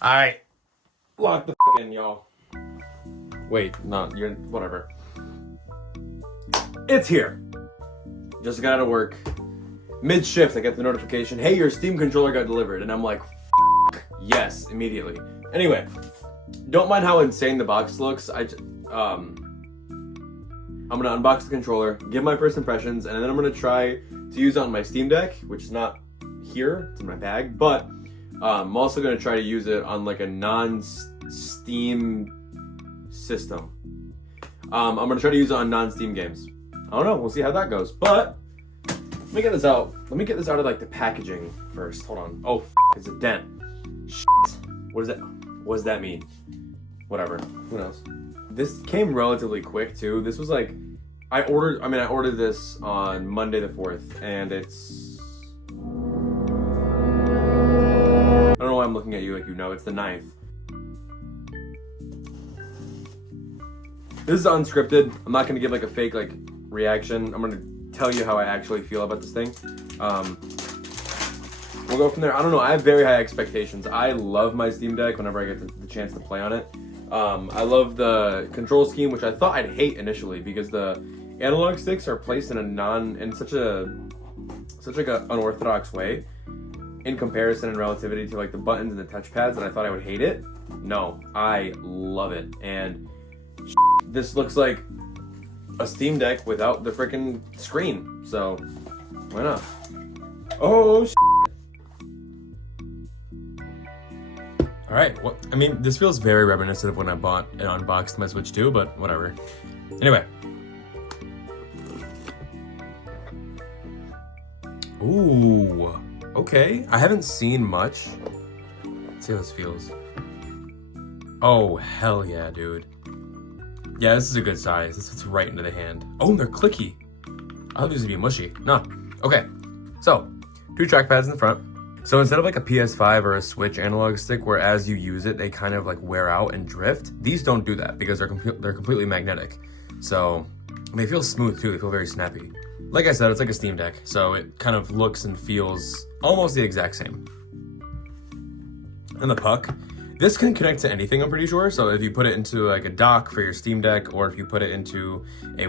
Alright. Lock the in, y'all. Wait, no, you're whatever. It's here. Just got out of work. Mid-shift, I get the notification, hey, your Steam controller got delivered. And I'm like, yes, immediately. Anyway, don't mind how insane the box looks. I'm gonna unbox the controller, give my first impressions, and then I'm gonna try to use it on my Steam Deck, which is not here, it's in my bag, but I'm also gonna try to use it on like a non-Steam system. I'm gonna try to use it on non-Steam games. I don't know, we'll see how that goes, but let me get this out. Let me get this out of like the packaging first. Hold on. Oh, it's a dent. Shit. What does that mean? Whatever. Who knows? This came relatively quick too. This was like, I ordered this on Monday the 4th, and it's, I don't know why I'm looking at you like you know, it's the 9th. This is unscripted. I'm not gonna give like a fake like reaction. I'm gonna tell you how I actually feel about this thing. We'll go from there. I don't know, I have very high expectations. I love my Steam Deck whenever I get the chance to play on it. I love the control scheme, which I thought I'd hate initially because the analog sticks are placed in such like a unorthodox way in comparison and relativity to like the buttons and the touchpads, that I thought I would hate it. No, I love it. And this looks like a Steam Deck without the freaking screen, so why not? Oh, all right. Well, I mean, this feels very reminiscent of when I bought and unboxed my Switch 2, but whatever. Anyway. Ooh, okay. I haven't seen much. Let's see how this feels. Oh, hell yeah, dude. Yeah, this is a good size. This fits right into the hand. Oh, and they're clicky. I thought these would be mushy. No. Okay. So, 2 trackpads in the front. So instead of like a PS5 or a Switch analog stick where as you use it, they kind of like wear out and drift, these don't do that because they're completely magnetic. So they feel smooth too. They feel very snappy. Like I said, it's like a Steam Deck. So it kind of looks and feels almost the exact same. And the puck. This can connect to anything, I'm pretty sure. So if you put it into like a dock for your Steam Deck, or if you put it into a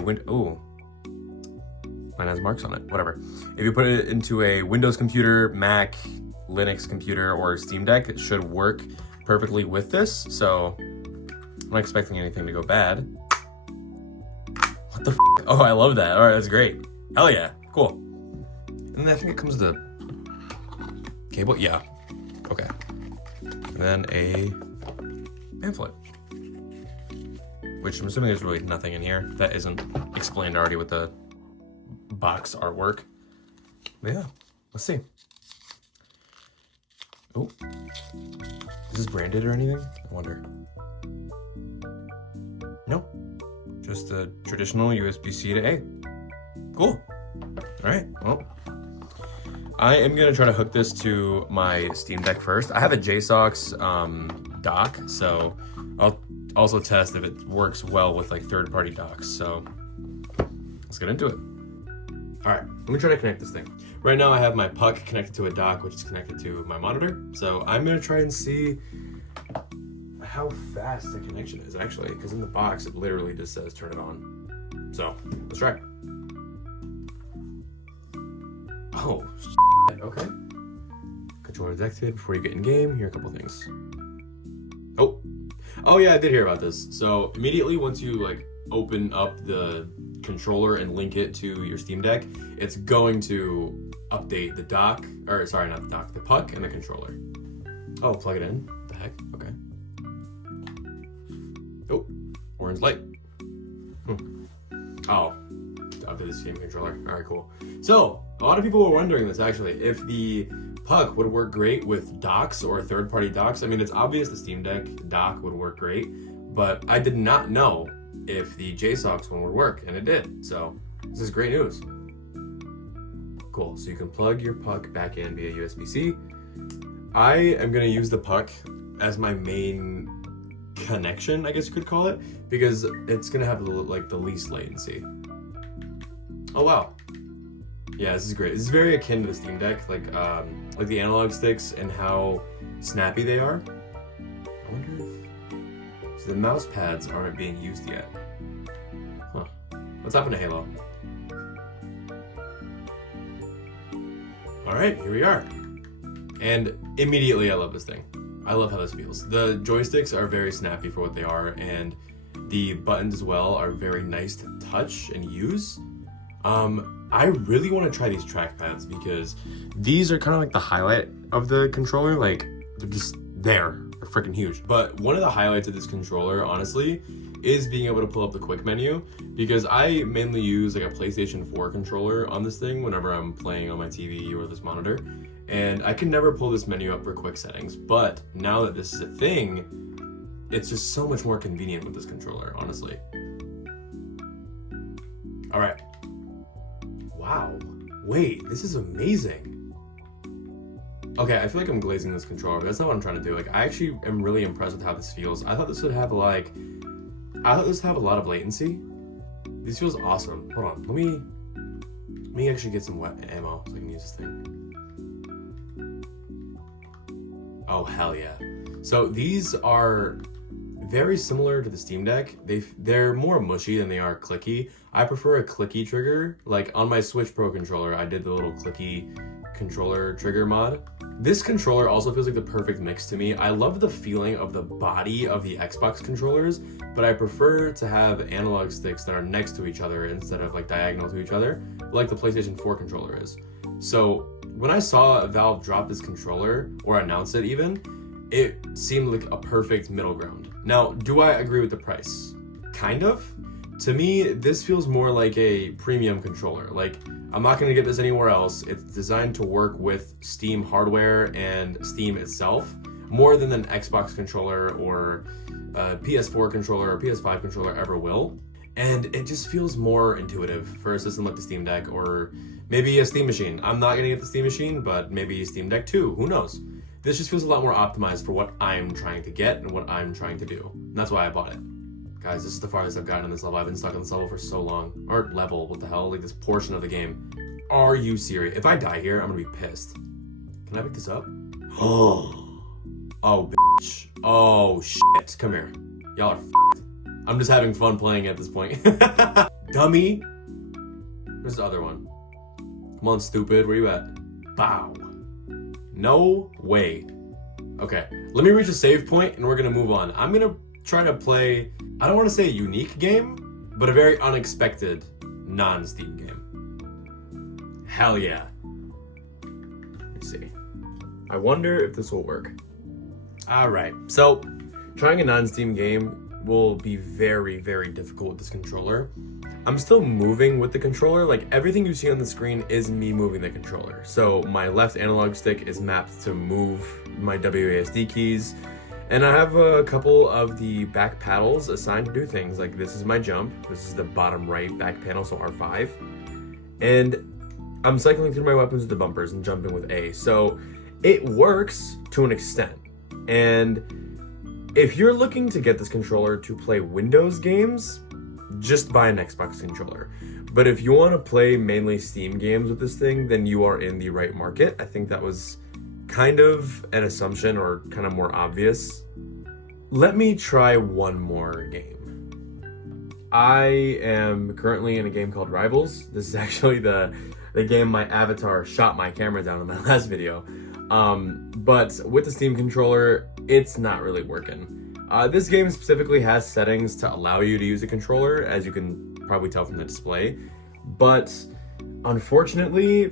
mine has marks on it, whatever. If you put it into a Windows computer, Mac, Linux computer, or Steam Deck, it should work perfectly with this. So I'm not expecting anything to go bad. What the f? Oh, I love that. All right, that's great. Hell yeah, cool. And then I think it comes with a cable. Yeah, okay. And then a pamphlet, which I'm assuming there's really nothing in here that isn't explained already with the box artwork. But yeah, let's see. Oh, is this branded or anything? I wonder. No, just a traditional USB-C to A. Cool. All right, well, I am gonna try to hook this to my Steam Deck first. I have a JSOX dock, so I'll also test if it works well with like third-party docks. So let's get into it. All right, let me try to connect this thing. Right now I have my puck connected to a dock, which is connected to my monitor. So I'm gonna try and see how fast the connection is actually, because in the box it literally just says turn it on. So let's try. Oh, okay. Controller detected. Before you get in game, here are a couple things. Oh yeah, I did hear about this. So immediately once you like open up the controller and link it to your Steam Deck, it's going to update the dock, or sorry, not the dock, the puck and the controller. Oh, plug it in. What the heck? Okay. Oh, orange light. Oh, update the Steam controller. All right, cool. So a lot of people were wondering this actually, if the puck would work great with docks or third-party docks. I mean, it's obvious the Steam Deck dock would work great, but I did not know if the JSOX one would work, and it did. So this is great news. Cool, so you can plug your puck back in via USB-C. I am gonna use the puck as my main connection, I guess you could call it, because it's gonna have the least latency. Oh wow. Yeah, this is great. This is very akin to the Steam Deck, like the analog sticks and how snappy they are. I wonder if... So the mouse pads aren't being used yet. Huh. What's happened to Halo? Alright, here we are. And immediately I love this thing. I love how this feels. The joysticks are very snappy for what they are, and the buttons as well are very nice to touch and use. I really want to try these trackpads because these are kind of like the highlight of the controller. Like, they're just there. They're freaking huge. But one of the highlights of this controller, honestly, is being able to pull up the quick menu, because I mainly use like a PlayStation 4 controller on this thing whenever I'm playing on my TV or this monitor, and I can never pull this menu up for quick settings. But now that this is a thing, it's just so much more convenient with this controller, honestly. All right. Wow. Wait, this is amazing. Okay, I feel like I'm glazing this controller, but that's not what I'm trying to do. Like, I actually am really impressed with how this feels. I thought this would have I thought this would have a lot of latency. This feels awesome. Hold on, let me actually get some wet ammo so I can use this thing. Oh, hell yeah. So these are very similar to the Steam Deck. They're more mushy than they are clicky. I prefer a clicky trigger. Like on my Switch Pro controller, I did the little clicky controller trigger mod. This controller also feels like the perfect mix to me. I love the feeling of the body of the Xbox controllers, but I prefer to have analog sticks that are next to each other instead of like diagonal to each other, like the PlayStation 4 controller is. So when I saw Valve drop this controller, or announce it even, it seemed like a perfect middle ground. Now, do I agree with the price? Kind of. To me, this feels more like a premium controller. Like, I'm not gonna get this anywhere else. It's designed to work with Steam hardware and Steam itself, more than an Xbox controller or a PS4 controller or PS5 controller ever will. And it just feels more intuitive for a system like the Steam Deck, or maybe a Steam Machine. I'm not gonna get the Steam Machine, but maybe Steam Deck 2, who knows? This just feels a lot more optimized for what I'm trying to get and what I'm trying to do. And that's why I bought it. Guys, this is the farthest I've gotten in this level. I've been stuck on this level for so long. Or level, what the hell? Like this portion of the game. Are you serious? If I die here, I'm gonna be pissed. Can I pick this up? Oh, bitch. Oh, shit. Come here. Y'all are f***ed. I'm just having fun playing at this point. Dummy. Where's the other one? Come on, stupid. Where you at? Bow. No way. Okay, let me reach a save point and we're gonna move on. I'm gonna try to play, I don't want to say a unique game, but a very unexpected non-Steam game. Hell yeah. Let's see. I wonder if this will work. All right, so trying a non-Steam game will be very, very difficult with this controller. I'm still moving with the controller. Like, everything you see on the screen is me moving the controller. So my left analog stick is mapped to move my WASD keys. And I have a couple of the back paddles assigned to do things. Like, this is my jump. This is the bottom right back panel, so R5. And I'm cycling through my weapons with the bumpers and jumping with A. So it works to an extent. And if you're looking to get this controller to play Windows games, just buy an Xbox controller. But if you want to play mainly Steam games with this thing, then you are in the right market. I think that was kind of an assumption, or kind of more obvious. Let me try one more game. I am currently in a game called Rivals. This is actually the game my avatar shot my camera down in my last video. But with the Steam controller, it's not really working. This game specifically has settings to allow you to use a controller, as you can probably tell from the display. But unfortunately,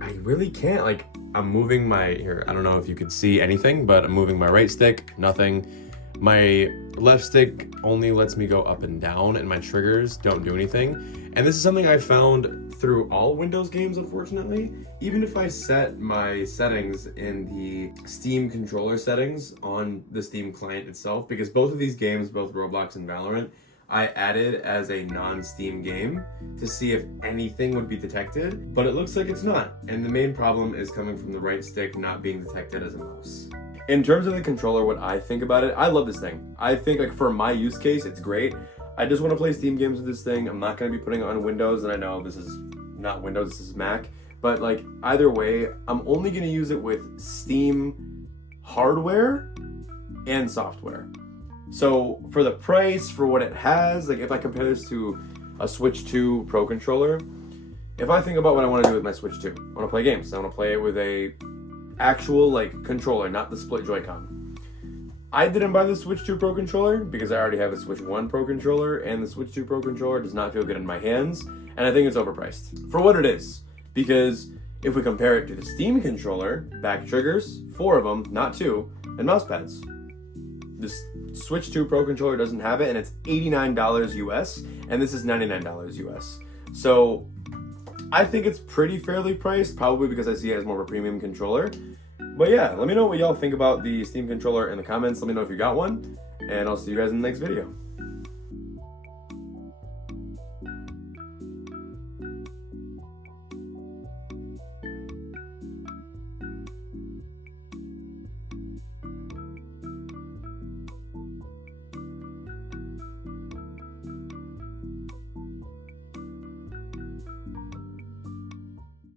I really can't. Like, I'm moving here, I don't know if you could see anything, but I'm moving my right stick, nothing. My left stick only lets me go up and down, and my triggers don't do anything. And this is something I found through all Windows games, unfortunately. Even if I set my settings in the Steam controller settings on the Steam client itself, because both of these games, both Roblox and Valorant, I added as a non-Steam game to see if anything would be detected, but it looks like it's not. And the main problem is coming from the right stick not being detected as a mouse. In terms of the controller, what I think about it, I love this thing. I think, like, for my use case, it's great. I just want to play Steam games with this thing. I'm not going to be putting it on Windows, and I know this is not Windows, this is Mac. But, like, either way, I'm only going to use it with Steam hardware and software. So for the price, for what it has, like if I compare this to a Switch 2 Pro controller, if I think about what I want to do with my Switch 2, I want to play games. I want to play it with a actual like controller, not the split Joy-Con. I didn't buy the Switch 2 Pro controller because I already have a Switch 1 Pro controller, and the Switch 2 Pro controller does not feel good in my hands, and I think it's overpriced for what it is. Because if we compare it to the Steam controller, back triggers, 4 of them, not 2, and mouse pads. This Switch 2 Pro controller doesn't have it, and it's $89 US, and this is $99 US. So I think it's pretty fairly priced, probably because I see it as more of a premium controller. But yeah, let me know what y'all think about the Steam controller in the comments. Let me know if you got one, and I'll see you guys in the next video.